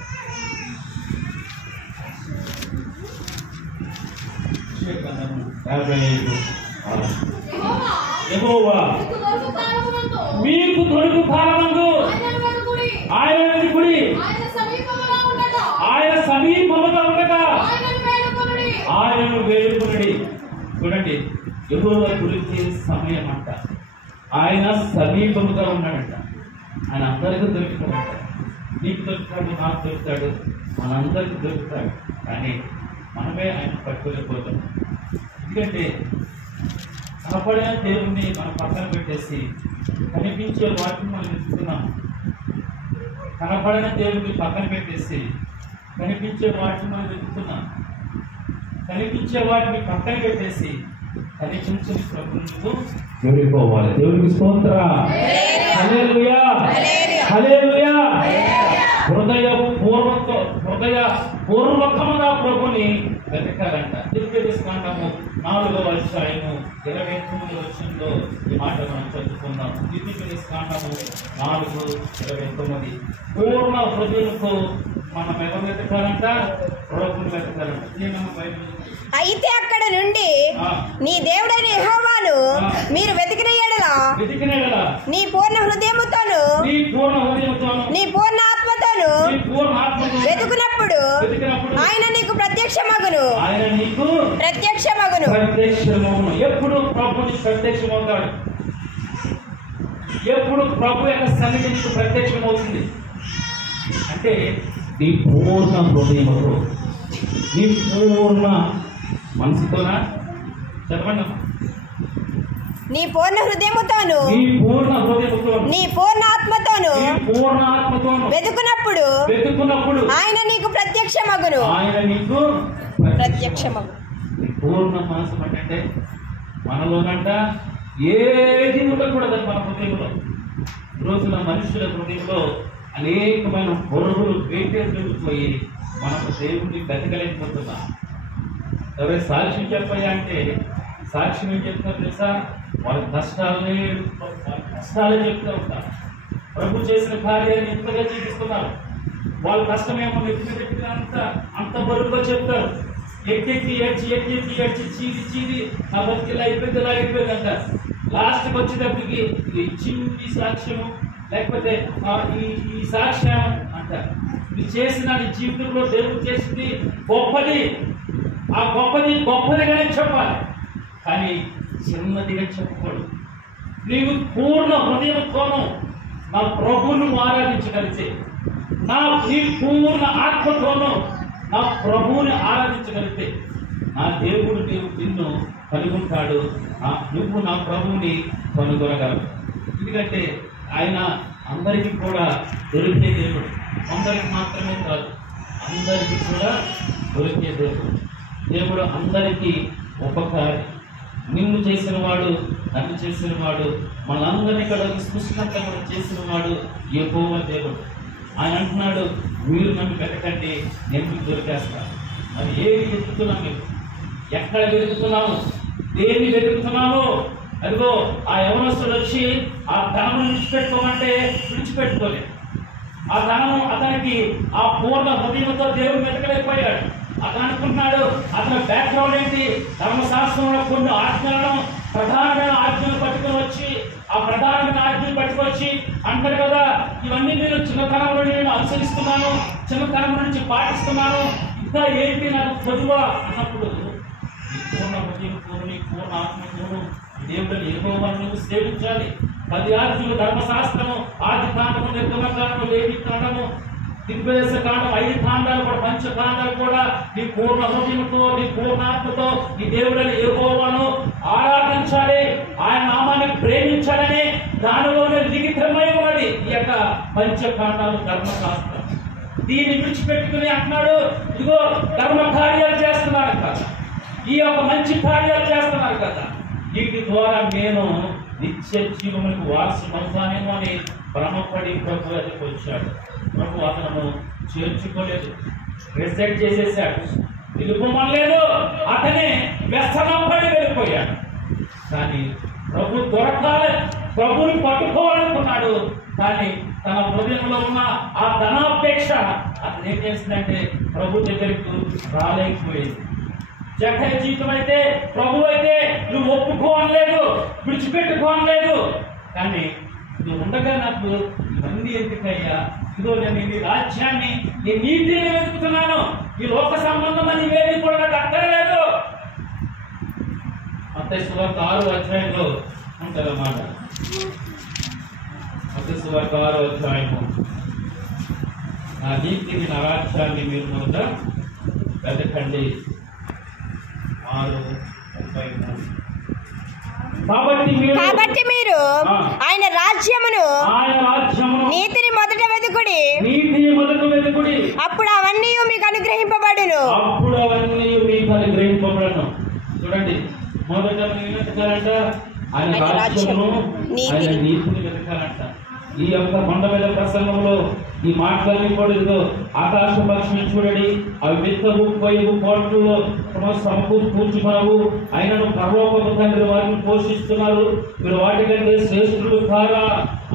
యెషయా గ్రంథము 55:6. యెహోవా మీకు దొరుకు కాలమందు ఆయన వెతుకుడి, ఆయన సమీపముగా ఉండగా ఆయనను వేడుకొనుడి. చూడండి, యెహోవా గురించి సమయం అంట. ఆయన సమీపముగా ఉన్నాడంట. ఆయన అందరికీ దొరుకుతాడంట. నీకు దొరుకుతాడు, నాకు దొరుకుతాడు, మనందరికీ దొరుకుతాడు. కానీ మనమే ఆయన పట్టుకోలేకపోతాం. ఎందుకంటే కనపడిన దేవుణ్ణి మనం పక్కన పెట్టేసి కనిపించే వాటిని మనం వెతుకుతున్నాం. కనపడిన దేవుడిని పక్కన పెట్టేసి కనిపించే వాటిని మనం వెతుకుతున్నాం. కనిపించే వాటిని పక్కన పెట్టేసి కనిపించని ప్రభువుకు వెళ్ళిపోవాలి. దేవుడికి స్తోత్రం. హల్లెలూయా, హల్లెలూయా. హృదయపూర్వకముగా ప్రభుని వెతకాలంట. ద్వితీయోపదేశకాండము 4వ అధ్యాయము 29వ వచనంలో ఈ మాట మనం చదువుకుందాం. ద్వితీయోపదేశకాండము 4:29. పూర్ణ హృదయంతో మనం ఎవరు వెతకాలంట? ప్రభుని వెతకాలంట. అయితే అక్కడ నుండి నీ దేవుడైన యెహోవాను మీరు వెతికిన యెడల నీ పూర్ణ హృదయముతోను నీ పూర్ణ ఆత్మతోను వెతుకునప్పుడు ఆయన నీకు ప్రత్యక్షమగును. ఎప్పుడు ప్రభుని ప్రత్యక్షమవుతాడు. ఎప్పుడు ప్రభు యొక్క సన్నిధి నీకు ప్రత్యక్షమవుతుంది అంటే నీ పూర్ణ హృదయముతో, నీ పూర్ణ మనసుతోనా? చెప్పండి. నీ పూర్ణ హృదయముతోను నీ పూర్ణ ఆత్మతోను వెతుకునప్పుడు ఆయన నీకు ప్రత్యక్షమగును. పూర్ణ మనసు అంటే మనలోనంట ఏది ఉండకూడదు. మన హృదయంలో రోజున మనుషుల హృదయంలో అనేకమైన పొరుగులు పెరిగిపోయి మనకు దేవుడిని బతకలేకపోతున్నాం. ఎవరైనా సాక్ష్యం చెప్పాయా అంటే సాక్ష్యం ఏం చెప్తారు తెలుసా? వాళ్ళ కష్టాలే చెప్తూ ఉంటారు. ప్రభు చేసిన కార్యాన్ని ఎంతగా చూపిస్తున్నారు. వాళ్ళ కష్టమేమో నెత్తి అంత బరువుగా చెప్తారు. ఎక్కెక్కి ఏడ్చి చీది నా బతికిలా అయిపోయింది అంటారు. లాస్ట్కి వచ్చేటప్పటికి ఇది చిన్ని సాక్ష్యము, లేకపోతే ఈ సాక్ష్యం అంటారు. ఇది చేసిన నీ జీవితంలో దేవుడు చేసింది గొప్పది. ఆ గొప్పదిగానే చెప్పాలి, కానీ చిన్నదిగా చెప్పకూడదు. నీవు పూర్ణ హృదయంతోనూ నా ప్రభువును ఆరాధించగలిగితే, నీ పూర్ణ ఆత్మతోనూ నా ప్రభువుని ఆరాధించగలిగితే నా దేవుడు నిన్ను కనుగొంటాడు. నువ్వు నా ప్రభువుని కనుగొనగలవు. ఎందుకంటే ఆయన అందరికీ కూడా దొరికే దేవుడు. అందరికి మాత్రమే కాదు, అందరికీ కూడా దొరికే దేవుడు. దేవుడు అందరికీ ఒక్కొక్కసారి నిన్ను చేసిన వాడు, నన్ను చేసిన వాడు, మనందరినీ ఇక్కడ స్పృష్టంగా కూడా చేసిన వాడు యెహోవా దేవుడు. ఆయన అంటున్నాడు, మీరు నన్ను వెతకండి, నేను మీకు దొరికేస్తాను. మరి ఏది వెతుకుతున్నాం? మీరు ఎక్కడ వెతుకుతున్నాము? దేన్ని వెతుకుతున్నాము? అదిగో ఆ యవనస్తుడు వచ్చి ఆ ధనము విడిచిపెట్టుకోమంటే విడిచిపెట్టుకోలేదు. ఆ ధనము అతనికి ఆ పూర్ణ హృదయంతో దేవుడు వెతకలేకపోయాడు. అతను అనుకుంటున్నాడు, అతని బ్యాక్గ్రౌండ్ ఏంటి? ధర్మశాస్త్రంలో కొన్ని ఆజ్ఞలను, ప్రధానమైన ఆజ్ఞలు పట్టుకొని వచ్చి, ఆ ప్రధానమైన ఆజ్ఞలు పట్టుకొచ్చి అంటారు కదా, ఇవన్నీ నేను చిన్నతనం నుండి నేను అనుసరిస్తున్నాను, చిన్నతనం నుంచి పాటిస్తున్నాను, ఇంకా ఏంటి నాకు చదువా అన్నప్పుడు నీ పూర్ణ హృదయంతో, నీ పూర్ణ ఆత్మతోను దేవుడిని యెహోవాను నువ్వు సేవించాలి. 10 ఆజ్ఞలు ధర్మశాస్త్రము, ఆది కాండము, నిర్గమకాండము, లేవి కాండము, దిగ్వేశ కాండం, 5 కాండాలు కూడా, పంచకాండాలు కూడా నీ పూర్ణ హృదయంతో, నీ పూర్ణాత్మతో నీ దేవుడిని యెహోవాను ఆరాధించాలి, ఆయన నామాన్ని ప్రేమించాలని దానిలోనే లిఖితమై ఉన్నది ఈ యొక్క పంచకాండాలు, ధర్మశాస్త్రం. దీన్ని విడిచిపెట్టుకుని అంటున్నాడు, ఇదిగో ధర్మ కార్యాలు చేస్తున్నారు కదా, ఈ యొక్క మంచి కార్యాలు చేస్తున్నారు కదా, వీటి ద్వారా నేను నిత్య జీవములకు వారసుమవుతానేమో అని భ్రమపడి ప్రభు దగ్గరికి వచ్చాడు. ప్రభు అతను చేర్చుకోలేదు, రిజెక్ట్ చేసేసాడు, వెళ్ళిపోమనలేదు, అతనే వ్యసనపడి వెళ్ళిపోయాడు. కానీ ప్రభు దొరకాలి, ప్రభుని పట్టుకోవాలనుకున్నాడు. కానీ తన హృదయంలో ఉన్న ఆ ధనాపేక్ష అతను ఏం చేసిందంటే ప్రభు దగ్గరకు రాలేకపోయింది. జగన్ జీవితం అయితే, ప్రభు అయితే నువ్వు ఒప్పుకోవట్లేదు, విడిచిపెట్టుకోవట్లేదు. కానీ నువ్వు ఉండగా నాకు ఇవన్నీ ఎందుకయ్యా? ఇదో నేను నీ రాజ్యాన్ని, నీ నీతిని వెతుకుతున్నాను, ఈ లోక సంబంధం అని వేది కూడా నాకు అక్కర్లేదు. మత్తయి సువార్త 6వ అధ్యాయంలో ఉంటుందన్నమాట. మత్తయి సువార్త 6వ అధ్యాయము, నా నీతిని, నా రాజ్యాన్ని మీరు మొదట వెతకండి. 6:33. కాబట్టి మీరు ఆయన రాజ్యమును, నీతిని మొదట వెతుకుడి, అప్పుడు అవన్నీ మీకు అనుగ్రహింపబడును. చూడండి, మొదట వెతకాలంట ఆయన రాజ్యమును, ఆయన నీతిని వెతకాలంట. ఈ యొక్క మండల ప్రసంగంలో ఈ మాటలన్నీ కూడా ఆకాశ పక్షిని చూడండి, అవి విత్తవు, కొయ్యవు, కోట్లు సమకూర్చుకున్నావు, ఆయనను పరలోకపు తండ్రి వారిని పోషిస్తున్నారు, మీరు వాటికంటే శ్రేష్ఠులు కారా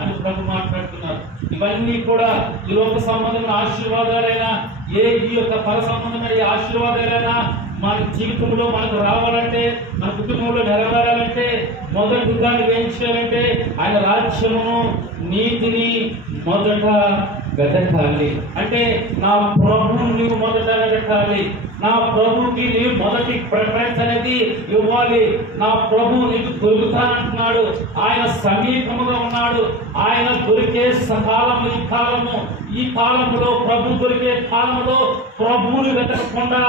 అని ప్రభు మాట్లాడుతున్నారు. ఇవన్నీ కూడా ఈ లోక సంబంధమైన ఆశీర్వాదాలైనా, ఈ యొక్క పర సంబంధమైన ఈ ఆశీర్వాదాలైనా మన జీవితంలో మనకు రావాలంటే, మన కుటుంబంలో నెరవేరాలంటే, మొదటిగా ఏం చేయాలంటే ఆయన రాజ్యమును, నీతిని మొదట వెతకాలి. అంటే నా ప్రభువును నీవు మొదట వెతకాలి, నా ప్రభుకి నీవు మొదటి ప్రిఫరెన్స్ అనేది ఇవ్వాలి. నా ప్రభు నీకు దొరుకుతానంటున్నాడు, ఆయన సమీపముగా ఉన్నాడు, ఆయన దొరికే కాలము ఈ కాలము. ఈ కాలంలో ప్రభు దొరికే కాలంలో ప్రభువుని వెతకకుండా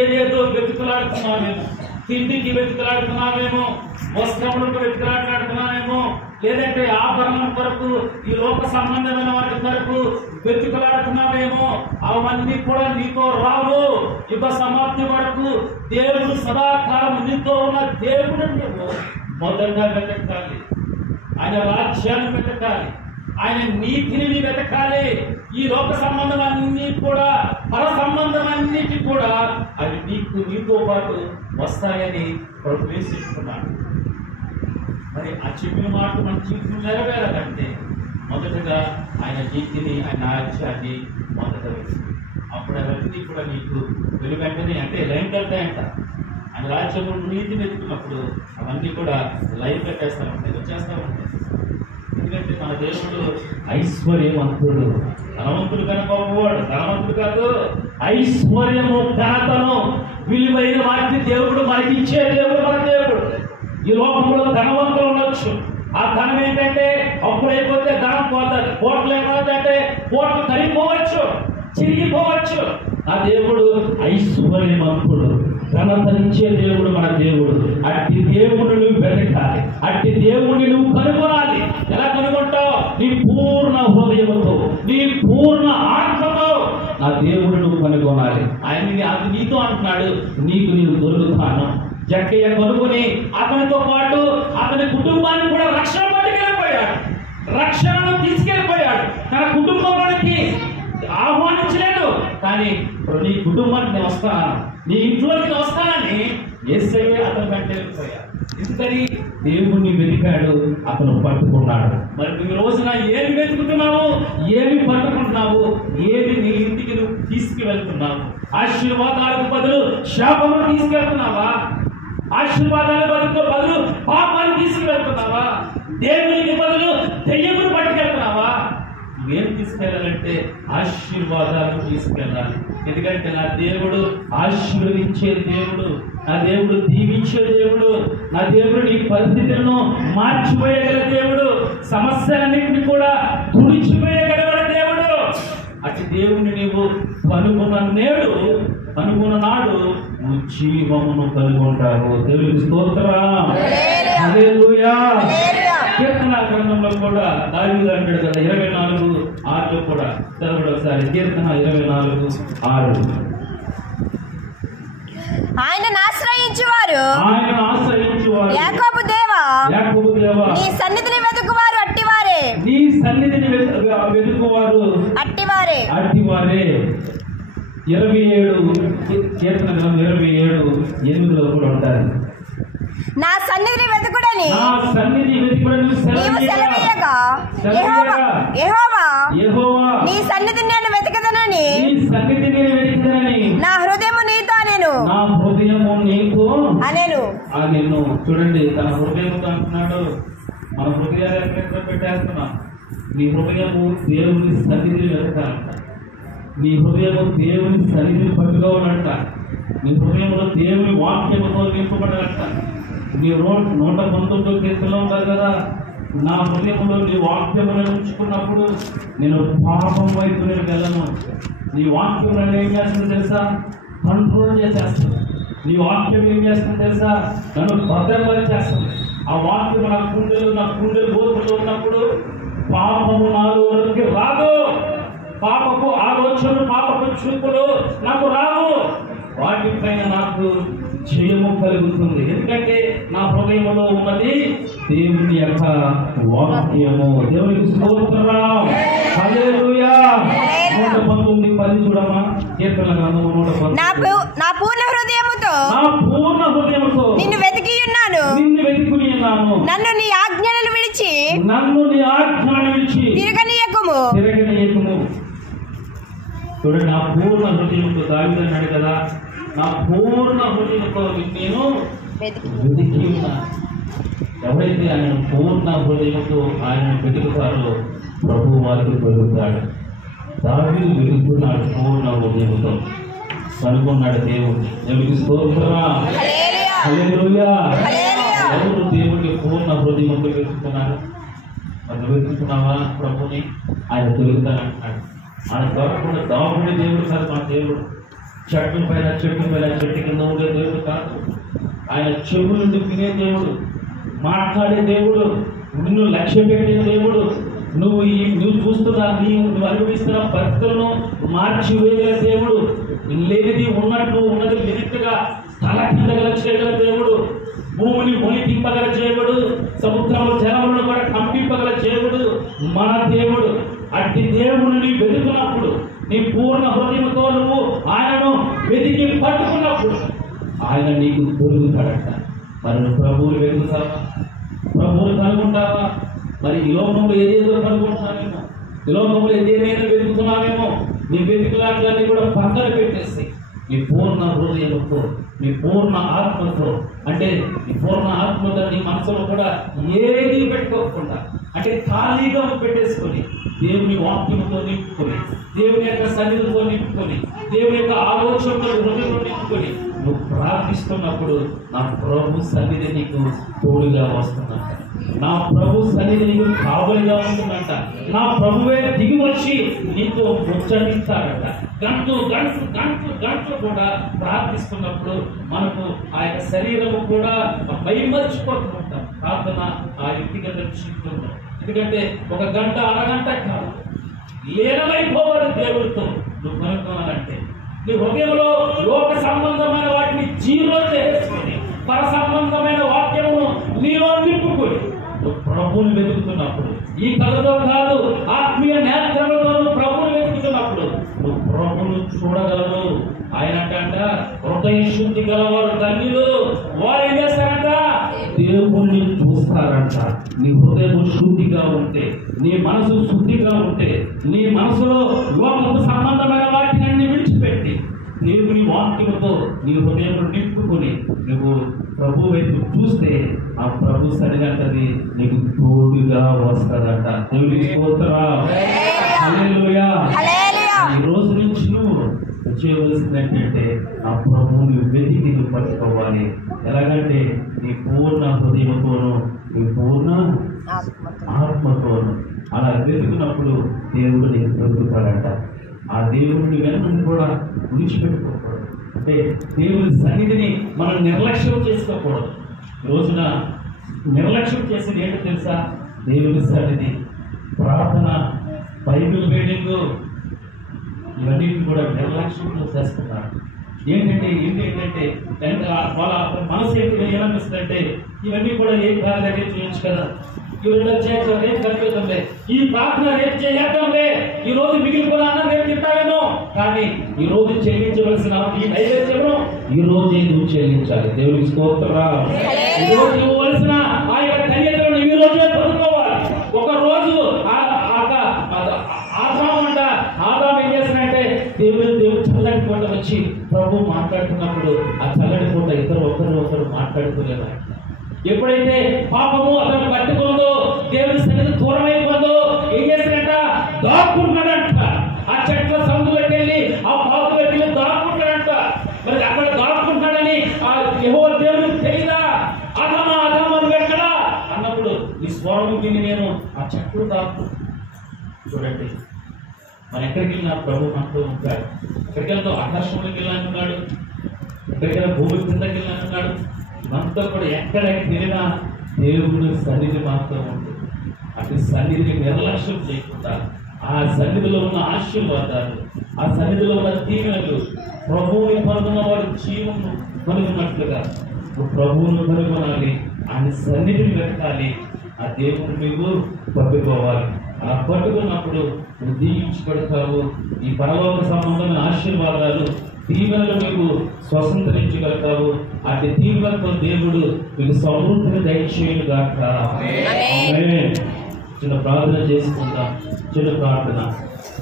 ఏదేదో వెతుకులాడుతున్నామేమో, తిండికి వెతుకులాడుతున్నామేమో, వస్త్రములకు వెతుకులాడుతున్నామేమో, లేదంటే ఆభరణం కొరకు, ఈ లోక సంబంధమైన వాటి కొరకు వెతుకులాడుతున్నామేమో. అవన్నీ కూడా నీతో రావు. యుగ సమాప్తి వరకు దేవుడు సదాకాలం నీతో ఉన్న దేవుడు నువ్వు మొదట వెతకాలి, ఆయన రాజ్యాన్ని వెతకాలి, ఆయన నీతిని వెతకాలి. ఈ లోక సంబంధం అన్ని కూడా, పర సంబంధం అన్నిటి కూడా అవి నీతో పాటు వస్తాయని ప్రవేశిస్తున్నాడు. మరి ఆ చెప్పిన మాట మన జీవితం నెరవేరాలంటే మొదటగా ఆయన నీతిని, ఆయన రాజ్యాన్ని మొదట వెతుకు. అప్పుడు అవన్నీ కూడా నీకు వెలువెంటనే, అంటే లైన్ కట్టాయంట. ఆయన రాజ్యంలో నీతి వెతుకున్నప్పుడు అవన్నీ కూడా లైన్ కట్టేస్తా ఉంటాయి, వచ్చేస్తా ఉంటాయి. ఎందుకంటే మన దేవుడు ఐశ్వర్యవంతుడు, ధనవంతుడు కనుక గొప్పవాడు, ధనవంతుడు కాదు. ఐశ్వర్యము, ఘనతను, విలువైన వాటిని దేవుడు మనకిచ్చే దేవుడు మన దేవుడు. ఈ లోకంలో ధనవంతులు ఉండొచ్చు, ఆ ధనం ఏంటంటే అప్పుడైపోతే ధనం పోతుంది, కోట్లు ఏమవుతుందంటే కోట్లు కరిగిపోవచ్చు, చిరిగిపోవచ్చు. ఆ దేవుడు ఐశ్వర్యవంతుడు, ఘనతనిచ్చే దేవుడు మన దేవుడు. అట్టి దేవుడిని నువ్వు వెతకాలి, అట్టి దేవుడిని నువ్వు కనుగొనాలి. ఎలా కనుగొంటావు? నీ పూర్ణ హృదయంతో, నీ పూర్ణ ఆత్మతో నా దేవుడు నువ్వు కనుగొనాలి. ఆయన అది నీతో అంటున్నాడు, నీకు నీవు దొరుకుతాను, జక్కయ్య కొనుక్కుని అతనితో పాటు అతని కుటుంబాన్ని కూడా రక్షణ పట్టుకెళ్ళిపోయాడు, రక్షణను తీసుకెళ్ళిపోయాడు. తన కుటుంబంలోనికి ఆహ్వానించలేదు, కానీ నీ కుటుంబానికి నేను వస్తాను, నీ ఇంట్లోకి వస్తానని యేసయ్య అతను కంటే వెళ్ళిపోయాడు. ఎందుకని? దేవుణ్ణి వెతికాడు, అతను పట్టుకున్నాడు. మరి నువ్వు ఈ రోజున ఏమి వెతుకుతున్నావు, ఏమి పట్టుకుంటున్నావు, ఏమి నీ ఇంటికి నువ్వు తీసుకువెళ్తున్నావు? ఆశీర్వాదాలకు బదులు శాపము తీసుకెళ్తున్నావా? ఆశీర్వాదాల బదులు పాపాలు తీసుకువెళ్తున్నావా? దేవునికి బదులు దెయ్యమును పట్టుకెళ్తున్నావా? నువ్వేం తీసుకెళ్ళాలంటే ఆశీర్వాదాలు తీసుకెళ్ళాలి. ఎందుకంటే నా దేవుడు ఆశీర్వదించే దేవుడు, నా దేవుడు దీవించే దేవుడు, నా దేవుడు నీ పరిస్థితులను మార్చిపోయగల దేవుడు, సమస్యలన్నింటినీ కూడా తుడిచిపోయగల దేవుడు. అటు దేవుణ్ణి నీవు కనుగొన్న నాడు నువ్వు జీవమును కనుగొంటావు. దేవుడికి స్తోత్రం. హల్లెలూయా. కీర్తన గ్రంథంలో కూడా దావీదు అంటాడు కదా, 24:6 కూడా చదవండి ఒకసారి. కీర్తన 24:6. ఆయనను ఆశ్రయించువారు యాకోబు దేవా నీ సన్నిధిని వెతుకువారు అట్టివారే, నీ సన్నిధిని వెతుకువారు అట్టివారే. 27 కీర్తన గ్రంథం 27:8 కూడా ఉంటారు. నా సన్నిధిని వెతుకుడని నీవు సెలవీయగా యెహోవా నీ సన్నిధిని నేను వెతకదనని నా హృదయము నీతో అనేను. చూడండి, తన హృదయంతో అంటున్నాడు. మన హృదయాలు ఎక్కడ పెట్టేస్తున్నాం? నీ హృదయము దేవుని సన్నిధిని వెతకాలంట, నీ హృదయము దేవుని సన్నిధిని పట్టుకోవాలంట, నీ హృదయంలో దేవుని వాక్యముతో నింపబడాలంట. నీ 119 కీర్తనలో ఉంటారు కదా, నా హృదయంలో నీ వాక్యమును ఉంచుకున్నప్పుడు నేను పాపం వైపు నేను వెళ్ళను. నీ వాక్యం నన్ను ఏం చేస్తుంది తెలుసా? కంట్రోల్ చేసేస్తుంది. నీ వాక్యం ఏం చేస్తుంది తెలుసా? నన్ను భద్రపరి చేస్తుంది. ఆ వాక్యం నా గుండెలు గోతులు ఉన్నప్పుడు పాపము నాలోకి రాదు, పాపపు ఆలోచనలు, పాపపు చూపులు నాకు రావు, వాటిపైన నాకు జయము కలుగుతుంది. ఎందుకంటే నా హృదయంలో ఉన్నది దేవుని యొక్క వాక్యము. దేవునికి స్తోత్రం. హల్లెలూయా. 119:10 చూడమ్మా. కీర్తన గ్రంథము 119. నా పూర్ణ హృదయముతో నిన్ను వెతికి ఉన్నాను, నన్ను నీ ఆజ్ఞలను విడిచి తిరగనీయకుము. చూడండి, నా పూర్ణ హృదయంతో దావీదు అన్నాడు కదా, నా పూర్ణ హృదయంతో నేను వెతికి ఉన్నాను. ఎవరైతే ఆయన పూర్ణ హృదయంతో ఆయన వెతుకుతారో ప్రభు వారికి వెతుకుతాడు. దావీదు వెతుకున్నాడు పూర్ణ హృదయంతో, కనుగొన్నాడు దేవుడిని. దేవుడికి స్తోత్రం. హల్లెలూయా. ఎవరు దేవుడిని పూర్ణ హృదయంతో వెతుకుతున్నారు? మనం వెతుకుతున్నావా ప్రభుని? ఆయన దొరుకుతానంటున్నాడు. ఆయన దొరకకుండా దావుడే దేవుడు కాదు. మన దేవుడు చెట్టు పైన చెట్టు కింద ఉండే దేవుడు కాదు. ఆయన చెవుల నుండి వినే దేవుడు, మాట్లాడే దేవుడు, నిన్ను లక్ష్య పెట్టే దేవుడు. నువ్వు చూస్తున్న నువ్వు అనుభవిస్తున్న పరిస్థితులను మార్చివేయగల దేవుడు. లేనిది ఉన్నట్టు, ఉన్నది విరిక్తగా తల కిందగల చేయగల దేవుడు, భూమిని వణికింపగల దేవుడు, సముద్రంలో జలములను కూడా కంపింపగల దేవుడు మన దేవుడు. అట్టి దేవుడిని వెతుకున్నప్పుడు, నీ పూర్ణ హృదయంతో నువ్వు ఆయనను వెతికి పట్టుకున్నప్పుడు ఆయన నీకు దొరుకుతాడట. మరి నువ్వు ప్రభువుని వెతుకుతావా? ప్రభువుని కనుగొంటావా? మరి ఈ లోకంలో ఏదేదో కనుగొంటున్నావేమో, ఈ లోకంలో ఏదేదైనా వెతుకుతున్నావేమో. నీ వెతుకులాట్లన్నీ కూడా పక్కన పెట్టేసి నీ పూర్ణ హృదయంతో, నీ పూర్ణ ఆత్మతో, అంటే నీ పూర్ణ ఆత్మతో నీ మనసులో కూడా ఏది పెట్టుకోకుండా, అంటే ఖాళీగా పెట్టేసుకొని దేవుని వాక్యంతో నింపుకొని, దేవుని యొక్క సన్నిధితో నింపుకొని, దేవుని యొక్క ఆలోచనతో హృదయంలో నింపుకొని నువ్వు ప్రార్థిస్తున్నప్పుడు నా ప్రభు సన్నిధి నీకు తోడుగా వస్తుందంట, నా ప్రభు సన్నిధి నీకు కావలిగా ఉంటుందంట, నా ప్రభువే దిగి వచ్చి నీకు ముచ్చటిస్తాడట. గంటలు కూడా ప్రార్థిస్తున్నప్పుడు మనకు ఆ యొక్క శరీరము కూడా మైమర్చిపోతూ ఉంటాం. ప్రార్థన ఆ వ్యక్తిగత జీవితంలో, ఎందుకంటే 1 గంట అరగంట కాదు, లీనమైపోవాలి దేవుడితో. నువ్వు కనుక్కోవాలంటే నీ హృదయంలో లోక సంబంధమైన వాటిని జీరో చేసుకొని పర ప్రభువుని వెతుకుతున్నప్పుడు, ఈ కళతో కాదు ఆత్మీయ నేత్రములతో ప్రభువుని వెతుకుతున్నప్పుడు నువ్వు ప్రభువును చూడగలవు. ఆయన అంట హృదయ శుద్ధి గలవారు ధన్యులు, వారు ఏం చేస్తారంట? దేవుణ్ణి చూస్తారంట. నీ హృదయం శుద్ధిగా ఉంటే, నీ మనసు శుద్ధిగా ఉంటే, నీ మనసులో లోకపు సంబంధమైన వాటిని విడిచిపెట్టి నీవు నీ వాక్యముతో నీ హృదయం నింపుకొని నువ్వు ప్రభు వైపు చూస్తే ఆ ప్రభు సరిగంటది నీకు తోడుగా వస్తాదంట. దేవునికి స్తోత్రం. హల్లెలూయా. ఈ రోజు నుంచి నువ్వు చేయవలసింది ఏంటంటే ఆ ప్రభువుని వెతికి నువ్వు పట్టుకోవాలి. ఎలాగంటే నీ పూర్ణ హృదయంతోనూ నీ పూర్ణ ఆత్మతోనూ అలా వెతుకున్నప్పుడు దేవుడు నీకు దొరుకుతాడంట. ఆ దేవుడిని వెనుక కూడా విడిచిపెట్టుకోకూడదు. అంటే దేవుని సన్నిధిని మనం నిర్లక్ష్యం చేసుకోకూడదు. రోజున నిర్లక్ష్యం చేసేది ఏంటో తెలుసా? దేవుని సన్నిధి, ప్రార్థన, బైబిల్ రీడింగ్, ఇవన్నీ కూడా నిర్లక్ష్యం చేస్తున్నారు. ఏంటంటే వాళ్ళ మనసు ఏమనిపిస్తుందంటే ఇవన్నీ కూడా ఏం కాదు, రేపు చేయొచ్చు కదా, రేపు కనిపిస్తుంది, ఈ ప్రార్థన రేపు చేద్దాంలే, ఈ రోజు మిగిలిపోయిన అన్నం రేపు తింటావేమో. కానీ ఈ రోజు చెల్లించవలసిన ఈ నైవేద్యము ఈ రోజే నువ్వు చెల్లించాలి. దేవుడికి స్తోత్రం. ఈ రోజు ఇవ్వవలసిన ఆ యొక్క కన్యకలను ఈ రోజే పొందుకోవాలి. ఒక రోజు ఆదాం ఏం చేసినంటే దేవుడు చల్లటి పూట వచ్చి ప్రభు మాట్లాడుతున్నప్పుడు ఆ చల్లటి పూట ఒకరు మాట్లాడుకునేవారు. ఎప్పుడైతే పాపము అతను పట్టుకుందో, దేవుని సన్నిధి దూరం అయిపోయిందో, ఏం చేసినట్ట? దాక్కుంటాడంట. ఆ చెట్ల సందులోకి వెళ్ళి ఆ పాపులోకి వెళ్ళి దాక్కుంటాడంట. మరి అక్కడ దాక్కుంటాడని ఆ యెహోవా దేవుడికి తెలియదా? అదమా నువ్వు ఎక్కడా అన్నప్పుడు ఈ స్వరం విని నేను ఆ చెట్లు దాక్కు. చూడండి, మన ఎక్కడికి వెళ్ళినా ప్రభు మనతో ఉంటాడు. ఎక్కడికి వెళ్తాం? ఆకాశంలోకి వెళ్ళాలనున్నాడు, ఎక్కడికైనా భూమి కిందకి వెళ్ళాలనున్నాడు. మనతో కూడా ఎక్కడికి వెళ్ళినా దేవుడు సన్నిధి మనతో ఉంటుంది. అటు సన్నిధిని నిర్లక్ష్యం చేయకుండా ఆ సన్నిధిలో ఉన్న ఆశీర్వాదాలు, ఆ సన్నిధిలో ఉన్న దీవెనలు, ప్రభువుని పొందిన వాడు జీవం కనుగొన్నట్లుగా ప్రభువును కనుగొనాలి. ఆయన సన్నిధిని వెతకాలి. ఆ దేవుని నువ్వు పట్టుకోవాలి. అలా పట్టుకున్నప్పుడు నువ్వు దీవించబడతావు. ఈ పరలోక సంబంధమైన ఆశీర్వాదాలు, దీవెనలు మీకు స్వతంత్రించగలుగుతావు. అటు దీవెనతో దేవుడు మీకు సమృద్ధిని దయచేయుగాక. చిన్న ప్రార్థన చేసుకుందాం. చిన్న ప్రార్థన.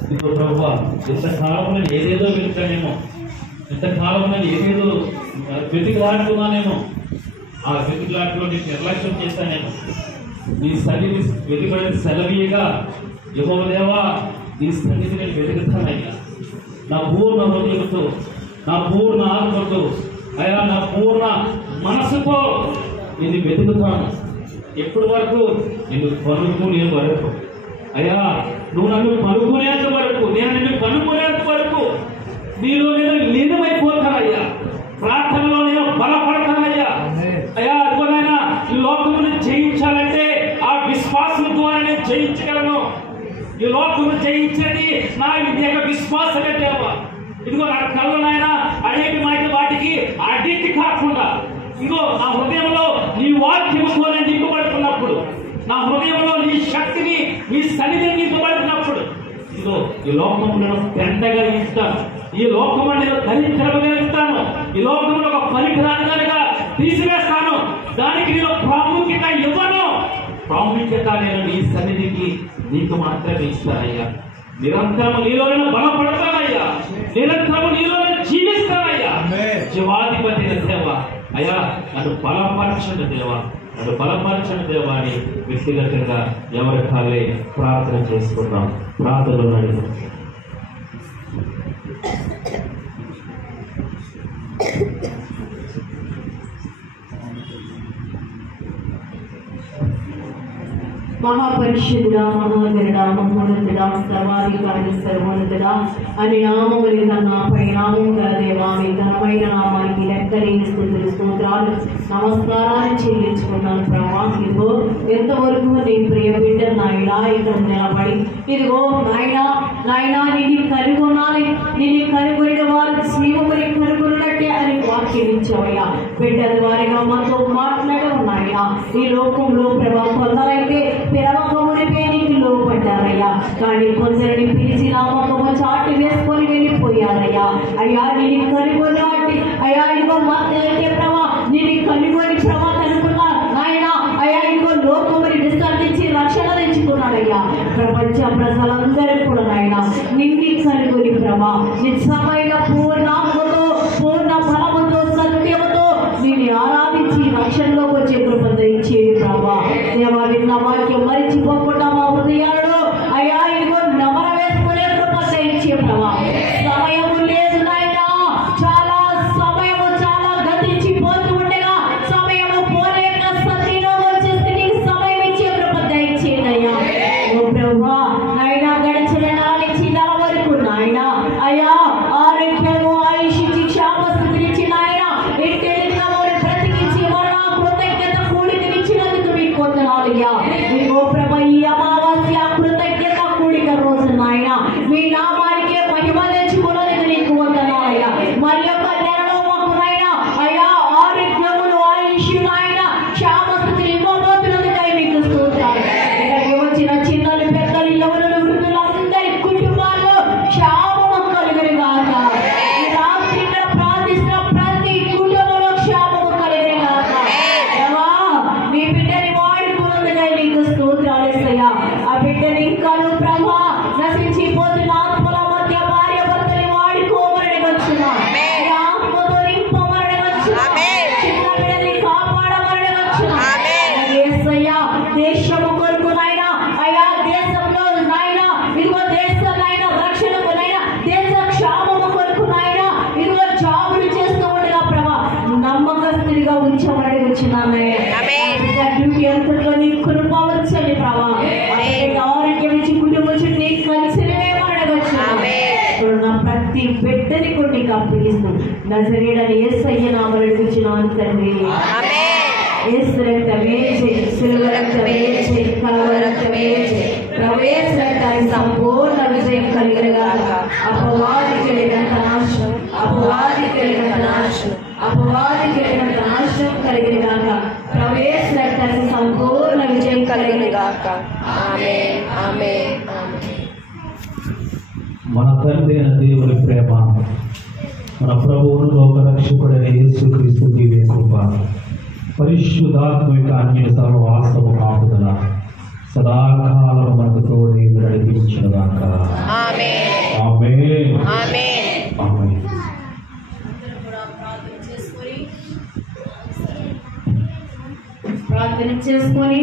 ఇదిగో ప్రభువా, ఇంతకాలంలో ఏదేదో వెళ్తానేమో, ఇంతకాలంలో ఏదేదో వెతికిలాడుతున్నానేమో, ఆ వెతికిలాట్లో నీకు నిర్లక్ష్యం చేశానేమో. నీ సన్నిధి వెతికబడిన సెలవీయగా యెహోవా దేవా, నీ సన్నిధి నేను వెతుకుతానయ్యా. నా పూర్ణ హృదయంతో, నా పూర్ణ ఆత్మతో, అయ్యా నా పూర్ణ మనసుతో నిన్ను వెతుకుతాను. ఎప్పటి వరకు? నిన్ను పలుకునే వరకు. అయ్యా నువ్వు నన్ను పలుకునేంత వరకు, నేను నిన్ను పలుకునేంత వరకు నీలో నేను లీనమైపోతానయ్యా. ప్రార్థనలో నేను బలపడతానయ్యా. అయ్యా అదిగోనైనా ఈ లోకమును జయించాలంటే ఆ విశ్వాసం ద్వారా నేను జయించగలను. ఈ లోకము జయించని నా యొక్క విశ్వాసమే దేవా. ఇదిగో నా కళ్ళనైనా అనేక వాటికి అడిక్ట్ కాకుండా, ఇదిగో నా హృదయంలో నీ వాక్యముతో నేను నింపబడుతున్నప్పుడు, నా హృదయంలో నీ శక్తిని, నీ సన్నిధిని నింపబడుతున్నప్పుడు, ఇదిగో ఈ లోకము నేను పెంటగలిగిస్తాను, ఈ లోకము నేను ధరించగలిగిస్తాను, ఈ లోకమును ఒక పరికరాలుగా తీసివేస్తాను. దానికి నేను ప్రాముఖ్యత ఇవ్వను. ప్రాముఖ్యత నేను నీ సన్నిధికి నీకు మాత్రమే ఇస్తానయ్యా. నిరంతరము నీలోనే బలపడతానయ్యా. నిరంతరము నీలోనే జీవిస్తానయ్యా. జీవాధిపతి దేవ, అయ్యా నన్ను బలపరచండి దేవా, నన్ను బలపరచండి దేవా అని వ్యక్తిగతంగా ఎవరి కాలే ప్రార్థన చేసుకుందాం. ప్రార్థనలో నడిపి మహాపరిశుద్ధుడా, మహాగరుడా, మహోన్నతుడా, సర్వాధికారి, సర్వోన్నతుడా అని నామములు కన్నా పరిణామం గల దేవా, మీ ఘనమైన నామానికి లెక్కలేని స్తుతులు, స్తోత్రాలు, నమస్కారాలు చెల్లించుకున్నాను ప్రభా. ఇదిగో ఎంతవరకు నీ ప్రియ బిడ్డ నాయనా ఇక్కడ నిలబడి ఇదిగో నాయనా నిన్ను కనుగొనాలి, నిన్ను కనుగొనిన వారు శ్రీమని కనుగొన్నట్టే అని వాక్యం ఇచ్చావయ్యా. బిడ్డల వారిగా మాతో మాట్లాడవు నాయన. ఈ లోకంలో ప్రభా కొందరైతే పిలవకముని పేరుకి లోపడ్డారయ్యా, కానీ కొందరిని పిలిచి నామకము చాటి వేసుకొని వెళ్ళిపోయారయ్యా. అయ్యా నిన్ను కనుగొనాటి అయ్యా ఇదిగో అయితే ప్రభా నిన్ను కనుగొని ప్రభా కనుక్కున్నారు నాయన. అయ్యా ఇదిగో లోకముని విసర్జించి రక్షణ తెచ్చుకున్నాడయ్యా. ప్రపంచ ప్రజలందరూ కూడా నాయన నిన్ను కనుగొని ప్రభా నిజమైన పూర్ణాత్మతో, పూర్ణ బలముతో, సత్యముతో నిన్ను ఆరాధించి రక్షణలోకి వచ్చే కృప దయచేయండి ప్రభా. దేవా నిన్న వాక్యం మరిచిపోకుండా మా హృదయాలలో అయ్యా ఇదిగో నమర వేసుకునే కృప దయచేయండి ప్రభా. సమయము లేదు నాయనా, చాలా సమయము చాలా గతించిపోతూ ఉండగా సమయము పోలేక సత్యంలో వచ్చేస్తే నీకు సమయం ఇచ్చే కృప దయచేయండి అయ్యా. ఓ ప్రభా నాయనా గడిచిన నాలుగు నెలల వరకు నాయనా అయ్యా ఆరోగ్యము ఆయుషించి క్షేమస్థితిని ఇచ్చి నాయనా ఇంటి బ్రతికించి మరణ కృతజ్ఞత కూడిక ఇచ్చినందుకు మీకు వందనాలయ్యా. ఇదిగో ప్రభా ఈ అమావాస్య కృతజ్ఞత కూడిక రోజు నాయన మీ నామానికే మహిమ తెచ్చుకున్నందుకు నీకు వందనాలయ్యా. మరి యొక్క నెలలో మాకు నాయన అయ్యా ఆరోగ్యములు ఆయుష్ నాయన క్షేమస్థితిని ఇవ్వబోతున్నందుకై మీకు స్తోత్రాలు. ఇక్కడికి వచ్చిన చిన్నలు పెద్దలు ఎవరు వృద్ధులు అందరి కుటుంబాల్లో క్షేమము కలుగును గాక. ఈ రాత్రి ఇక్కడ ప్రార్థిస్తున్న ప్రతి కుటుంబంలో క్షేమము కలుగును గాక. దేవా మీ బిడ్డని వాడుకున్నందుకై నీకు స్తోత్రాలు యేసయ్యా. ఆ బిడ్డని ఇంకాను ప్రభా నశించిపోతున్న ఆత్మల మధ్య భార్య భర్తని వాడుకోమని వచ్చున్నా, ఆత్మతో నింపమని వచ్చున్నా, చిన్న బిడ్డని కాపాడమని వచ్చున్నా యేసయ్యా. దేశము కొరకు నాయనా అయ్యా దేశంలో నాయనా ఇదిగో దేశం నాయనా రక్షణకు నాయనా దేశ క్షేమము కొరకు నాయనా ఇదిగో జాబులు చేస్తూ ఉండగా ప్రభా నమ్మకస్తుడిగా ఉంచమని వచ్చినానయ్యా. డ్యూటీ ఎంతలో నీ కృప వచ్చని ప్రభా ఆరోగ్యం ఇచ్చి కుటుంబం చుట్టూ నీ కలిసినవేమని వచ్చిన ప్రతి బిడ్డని కొన్ని అప్పగిస్తూ నజరేయుడైన యేసయ్య నామములో అడుగుచున్నాను తండ్రి. యేసు రక్తమే జయ, సిలువ రక్తమే జయ, కలువరి రక్తమే జయ. ప్రభు యేసు రక్తానికి సంపూర్ణ విజయం కలిగిన గాక. అపవాది కలిగినంత నాశనం, అపవాది కలిగినంత నాశనం, అపవాది కలిగినంత నాశనం కలిగిన గాక. ప్రభు యేసు రక్తానికి సంపూర్ణ విజయం కలిగిన గాక. ఆమేన్, ఆమేన్, ఆమేన్. మన తండ్రి అయిన దేవుని ప్రేమ, మన ప్రభువును లోకరక్షకుడైన యేసుక్రీస్తు దివ్య కృప, పరిశుద్ధాత్మ యొక్క అన్య సర్వవాసము కాపుదల సదాకాలం మనకు తోడే నడిపించుగాక. ఆమేన్, ఆమేన్, ఆమేన్. ప్రార్థన చేసుకొని